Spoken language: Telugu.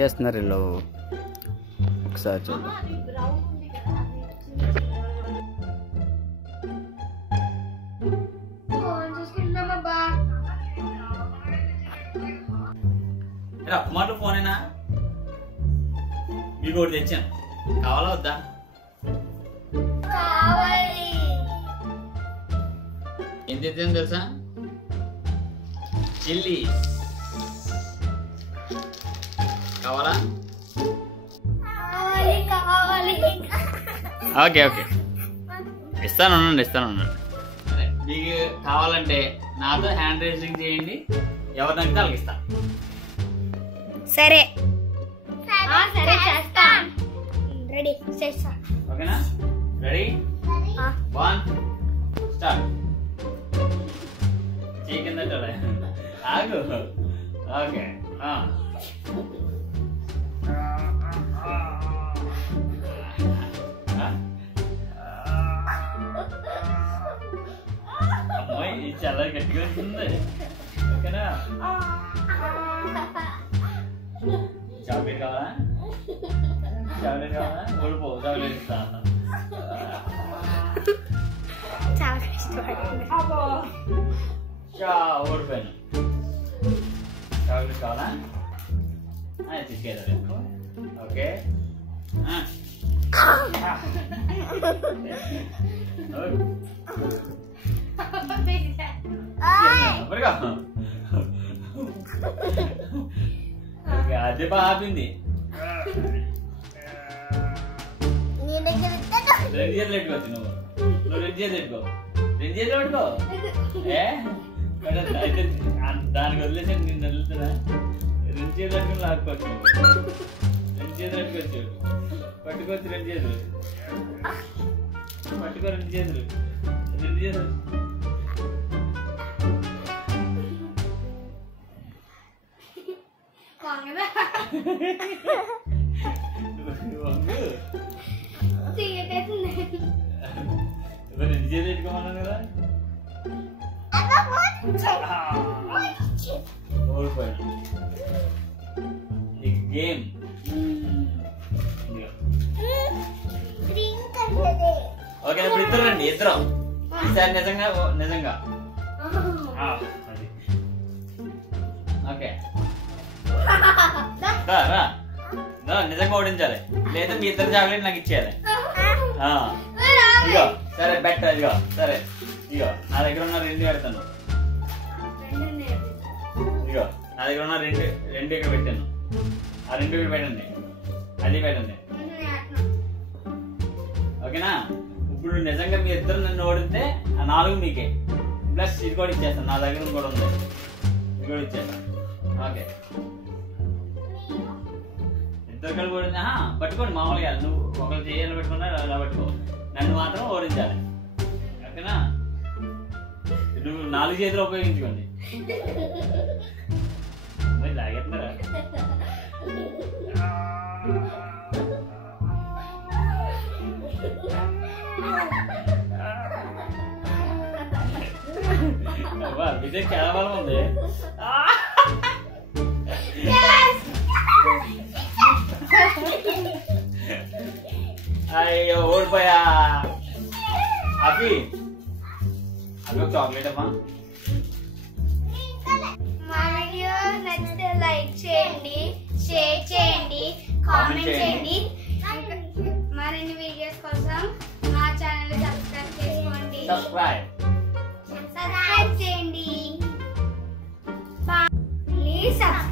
చేస్తున్నారు వీళ్ళు ఒకసారి చూద్దాం. అప్పమాట ఫోనేనా? మీకు ఒకటి తెచ్చాను, కావాలా వద్దా? ఏం తెచ్చాను తెలుసా? చిల్లీ. కావాలా? ఓకే ఓకే ఇస్తాను ఉండండి. మీకు కావాలంటే నాతో హ్యాండ్ రైజింగ్ చేయండి, ఎవరినంటే వాళ్ళకి ఇస్తాను. సరే సరే చేస్తా. రెడీ చేస్తా. ఓకేనా? Ready 1 start. చేయి కింద ఆగు. ఓకే అమ్మాయి చాలా గట్టిగా ఉంటుంది. ఓకేనా? చాక్లెట్ కావాలా? చాక్లెట్ కావాలా? ఓడిపో, చాక్లెట్ ఇస్తా. ఓడిపోయాను. చాక్లెట్ కావాలా? తీసుకెళ్ళాలి. ఓకే అదే బాగా ఆపింది. రెండు చేతులు పెట్టుకోవచ్చు. నువ్వు రెండు చేతులు పెట్టుకో. రెండు చేతులు పెట్టుకో. దానికి వదిలేసి నేను వదులుతున్నా. రెండు చేతులు పెట్టుకుని లాక్కోవచ్చు. రెండు చేతులు పెట్టుకోవచ్చు. పట్టుకోవచ్చు. రెండు చేతులు పట్టుకో. రెండు చేతులు రెండు చేతులు పెట్టుకోమన్నాను కదా. ఓడిపోయాను. Game okay. ఇప్పుడు ఇద్దరు రండి, ఇద్దరం ఈసారి నిజంగా ఓకే రా నిజంగా ఓడించాలి, లేదా మీ ఇద్దరు చాక్లెట్ నాకు ఇచ్చేయాలి. ఇగో సరే బెట్. ఇగో సరే, ఇగో నా దగ్గర ఉన్న రెండు పెడతాను. ఇగో నా దగ్గర ఉన్న రెండు ఇక్కడ పెట్టాను. ఆ రెండు ఇక్కడ పెట్టండి, అది పెట్టండి. ఓకేనా? ఇప్పుడు నిజంగా మీ ఇద్దరు నన్ను ఓడితే ఆ 4 మీకే, ప్లస్ ఇది కూడా ఇచ్చేస్తాను. నా దగ్గర కూడా ఉంది, ఇది కూడా ఇచ్చేస్తాను. ఓకే ఇద్దరు కలిసి ఓడింది. పట్టుకోండి మామూలుగా. నువ్వు ఒకరు చేయాలి పెట్టుకున్నా అలా పట్టుకో. నన్ను మాత్రం ఓడించాలి. ఓకేనా? నువ్వు 4 చేతులు ఉపయోగించుకోండి. మరి లాగేస్తున్నారా? విజయ్ చాలా బలం ఉంది. అయ్యో ఓడిపోయా. అవి ఒక చాక్లెట్ అమ్మా. మా వీడియో నచ్చితే లైక్ చేయండి, షేర్ చేయండి, కామెంట్ చేయండి. మరిన్ని వీడియోస్ కోసం మా ఛానల్ సబ్స్క్రైబ్ చేసుకోండి. సబ్స్క్రైబ్ చేయండి. Please subscribe.